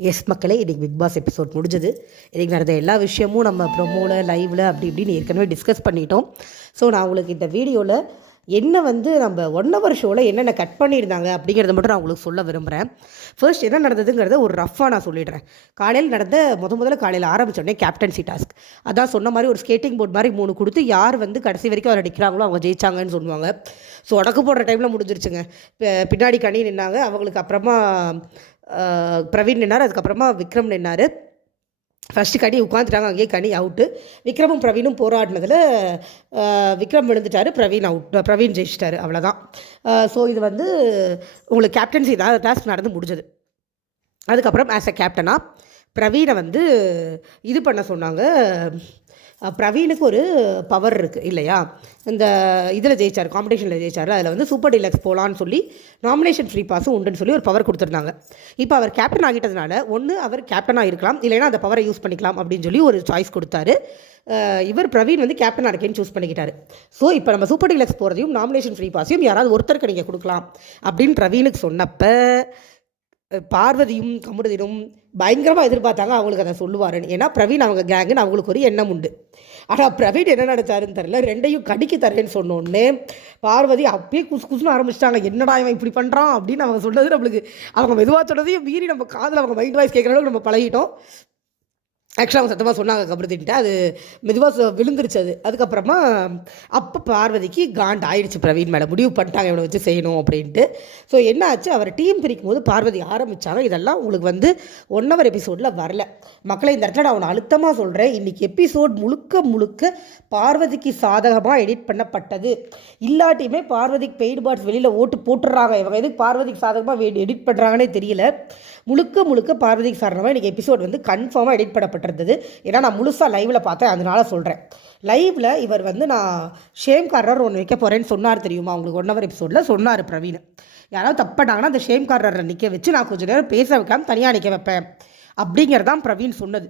S மக்களே, இன்றைக்கி big pass episode முடிஞ்சது. இன்றைக்கி நடந்த எல்லா விஷயமும் நம்ம ப்ரொமோவில் லைவில் அப்படி இப்படின்னு ஏற்கனவே டிஸ்கஸ் பண்ணிட்டோம். ஸோ நான் உங்களுக்கு இந்த வீடியோவில் என்ன நம்ம 1 hour ஷோவில் என்னென்ன கட் பண்ணியிருந்தாங்க அப்படிங்கிறத மட்டும் நான் உங்களுக்கு சொல்ல விரும்புகிறேன். ஃபர்ஸ்ட் என்ன நடந்ததுங்கிறத ஒரு ரஃபாக நான் சொல்லிடுறேன். காலையில் நடந்த முதல்ல காலையில் ஆரம்பித்தோடனே கேப்டன்சி டாஸ்க். அதான் சொன்ன மாதிரி ஒரு ஸ்கேட்டிங் போர்ட் மாதிரி 3 கொடுத்து யார் கடைசி வரைக்கும் அவர் அடிக்கிறாங்களோ அவங்க ஜெயிச்சாங்கன்னு சொல்லுவாங்க. ஸோ உடக்கு போடுற டைமில் முடிஞ்சிருச்சுங்க. பின்னாடி கனி நின்னாங்க, அவங்களுக்கு அப்புறமா பிரவீன் நின்னார், அதுக்கப்புறமா விக்ரம் நின்னார். ஃபஸ்ட்டு கனி உட்காந்துட்டாங்க, அங்கேயே கனி அவுட்டு. விக்ரமும் பிரவீனும் போராடினதில் விக்ரம் விழுந்துட்டார், பிரவீன் ஜெயிச்சிட்டாரு, அவ்வளோதான். ஸோ இது உங்களுக்கு கேப்டன்சி டாஸ்க் நடந்து முடிஞ்சது. அதுக்கப்புறம் ஆஸ் அ கேப்டனாக பிரவீனை இது பண்ண சொன்னாங்க. பிரவீனுக்கு ஒரு பவர் இருக்குது இல்லையா, இந்த இதில் ஜெயிச்சார், காம்படிஷனில் ஜெயிச்சார். அதில் சூப்பர் டீலக்ஸ் போகலான்னு சொல்லி நாமினேஷன் ஃப்ரீ பாஸும் உண்டுன்னு சொல்லி ஒரு பவர் கொடுத்துருந்தாங்க. இப்போ அவர் கேப்டன் ஆகிட்டதுனால ஒன்று அவர் கேப்டனாக இருக்கலாம், இல்லைன்னா அந்த பவரை யூஸ் பண்ணிக்கலாம் அப்படின்னு சொல்லி ஒரு சாய்ஸ் கொடுத்தாரு. இவர் பிரவீன் கேப்டனாக இருக்கேன்னு சூஸ் பண்ணிக்கிட்டாரு. ஸோ இப்போ நம்ம சூப்பர் டீலக்ஸ் போகிறதையும் நாமினேஷன் ஃப்ரீ பாஸையும் யாராவது ஒருத்தருக்கு நீங்கள் கொடுக்கலாம் அப்படின்னு பிரவீனுக்கு சொன்னப்போ பார்வதியும் கமுருதினும் பயங்கரமாக எதிர்பார்த்தாங்க அவங்களுக்கு அதை சொல்லுவாருன்னு. ஏன்னா பிரவீன் அவங்க கேங்குன்னு அவங்களுக்கு ஒரு எண்ணம் உண்டு. ஆனால் பிரவீன் என்ன நினச்சாருன்னு தெரியல, 2ஐயும் கடிக்க தரேன்னு சொன்னோடனே பார்வதி அப்பயே குசுன்னு ஆரம்பிச்சிட்டாங்க. என்னடா இவன் இப்படி பண்ணுறான் அப்படின்னு அவங்க சொன்னது நம்மளுக்கு, அவங்க மெதுவாக சொன்னதையும் மீறி நம்ம காதில் அவங்க மைண்ட் வாய்ஸ் கேட்குற அளவுக்கு நம்ம பழகிட்டோம். ஆக்சுவலாக அவங்க சத்தமாக சொன்னாங்க கபருத்தின்ட்டு, அது மெதுவாக விழுந்துருச்சு. அதுக்கப்புறமா அப்போ பார்வதிக்கு காண்ட் ஆயிடுச்சு, பிரவீன் மேலே முடிவு பண்ணிட்டாங்க இவனை வச்சு செய்யணும் அப்படின்ட்டு. ஸோ என்ன ஆச்சு, அவர் டீம் பிரிக்கும் போது பார்வதி ஆரம்பித்தாங்க. இதெல்லாம் உங்களுக்கு 1 hour எபிசோடில் வரல. மக்களை இந்த இடத்துல நான் அவனை அழுத்தமாக சொல்கிறேன், இன்றைக்கி எபிசோட் முழுக்க பார்வதிக்கு சாதகமாக எடிட் பண்ணப்பட்டது. இல்லாட்டியுமே பார்வதிக்கு பெய்டு பார்ட்ஸ் வெளியில் ஓட்டு போட்டுடுறாங்க. இவங்க எதுக்கு பார்வதிக்கு சாதகமாக எடிட் பண்ணுறாங்கன்னே தெரியல. முழுக்க பார்வதிக்கு சாரணமாக இன்றைக்கி எபிசோட் கன்ஃபார்மாக எடிட் பண்ணப்பட்டிருந்தது. ஏன்னா நான் முழுசாக லைவில் பார்த்தேன், அதனால சொல்கிறேன். லைவில் இவர் நான் ஷேம் கார்னர் ஒன்று வைக்க போகிறேன்னு சொன்னார் தெரியுமா உங்களுக்கு. 1 hour எபிசோடில் சொன்னார் பிரவீன், யாராவது தப்பாட்டாங்கன்னா அந்த ஷேம் கார்னரை நிற்க வச்சு நான் கொஞ்சம் நேரம் பேச வைக்காமல் தனியாக நிற்க வைப்பேன் அப்படிங்கிறதான் பிரவீன் சொன்னது.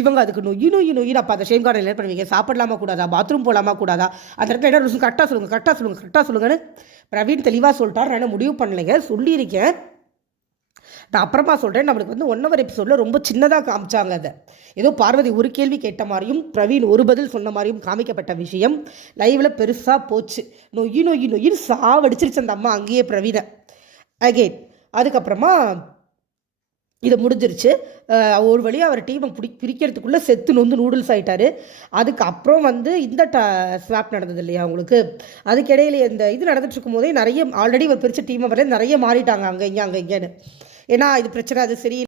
இவங்க அதுக்கு நொய்யின்னு அப்போ அந்த ஷேம் கார்னர் என்ன பண்ணுவீங்க, சாப்பிடலாமா கூடாதா, பாத்ரூம் போகலாமா கூடாதா, அந்த இடத்துல என்ன கரெக்டாக சொல்லுங்கன்னு பிரவீன் தெளிவாக சொல்லிட்டார். நான் முடிவு பண்ணலைங்க, சொல்லியிருக்கேன். நான் அப்புறமா சொல்கிறேன். நம்மளுக்கு 1 hour எபிசோடில் ரொம்ப சின்னதாக காமிச்சாங்க. அதை ஏதோ பார்வதி ஒரு கேள்வி கேட்ட மாதிரியும் பிரவீன் ஒரு பதில் சொன்ன மாதிரியும் காமிக்கப்பட்ட விஷயம் லைவில் பெருசாக போச்சு. நொய்யின்னு சாவடிச்சிருச்சு அந்த அம்மா அங்கேயே பிரவீனை அகெயின். அதுக்கப்புறமா இதை முடிஞ்சிருச்சு. ஒரு வழியாக அவர் டீமை பிரிக்கிறதுக்குள்ளே செத்து நூடுல்ஸ் ஆகிட்டார். அதுக்கப்புறம் இந்த ஸ்வாப் நடந்தது இல்லையா உங்களுக்கு. அதுக்கிடையில இந்த இது நடந்துட்டு இருக்கும் போதே நிறைய ஆல்ரெடி ஒரு பிரித்த டீமை வர நிறைய மாறிட்டாங்க அங்கே இங்கேன்னு. ஏன்னா இது பிரச்சனை, அது சரி